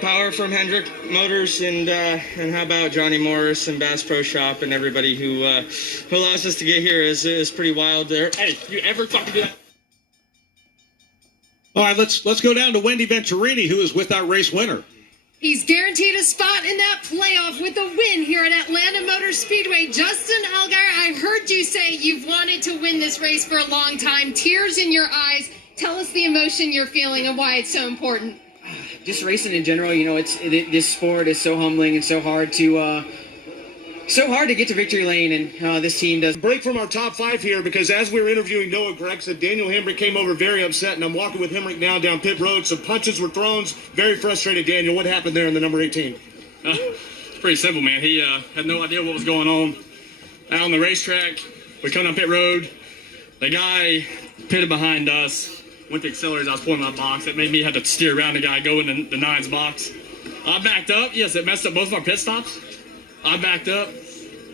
Power from Hendrick Motors, and how about Johnny Morris and Bass Pro Shop and everybody who allows us to get here is pretty wild. There, hey, you ever fucking do that? All right, let's go down to Wendy Venturini, who is with our race winner. He's guaranteed a spot in that playoff with a win here at Atlanta Motor Speedway. Justin Allgaier, I heard you say you've wanted to win this race for a long time. Tears in your eyes. Tell us the emotion you're feeling and why it's so important. Just racing in general, you know, this sport is so humbling and so hard to get to victory lane, and this team does. Break from our top five here, because as we were interviewing Noah Gragson, Daniel Hemrick came over very upset, and I'm walking with Hemrick now down pit road. Some punches were thrown. Very frustrated, Daniel. What happened there in the number 18? It's pretty simple, man. He had no idea what was going on out on the racetrack. We come down pit road. The guy pitted behind us. Went to accelerators. I was pulling my box. That made me have to steer around the guy, go in the nines box. I backed up. Yes, it messed up both of our pit stops. I backed up,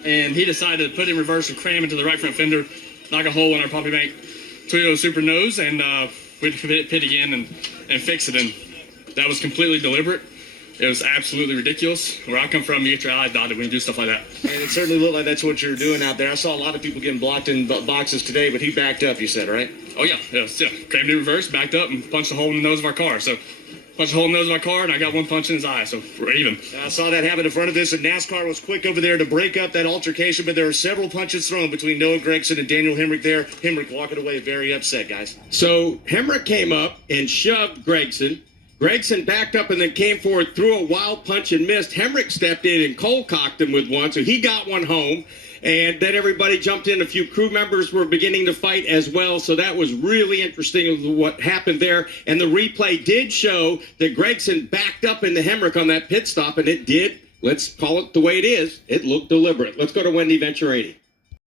and he decided to put in reverse and cram into the right front fender, knock a hole in our Poppy Bank Toyota Super Nose, and we pit again and fix it. And that was completely deliberate. It was absolutely ridiculous. Where I come from, you get your eyes dotted when you do stuff like that. And it certainly looked like that's what you're doing out there. I saw a lot of people getting blocked in boxes today, but he backed up, you said, right? Oh, yeah. Crammed in reverse, backed up, and punched a hole in the nose of our car. So, punched a hole in the nose of our car, and I got one punch in his eye, so we're even. I saw that happen in front of this, and NASCAR was quick over there to break up that altercation, but there were several punches thrown between Noah Gragson and Daniel Hemrick there. Hemrick walking away very upset, guys. So Hemrick came up and shoved Gragson. Gragson backed up and then came forward, threw a wild punch and missed. Hemrick stepped in and cold-cocked him with one, so he got one home. And then everybody jumped in. A few crew members were beginning to fight as well, so that was really interesting what happened there. And the replay did show that Gragson backed up into Hemrick on that pit stop, and it did, let's call it the way it is, it looked deliberate. Let's go to Wendy Venturini.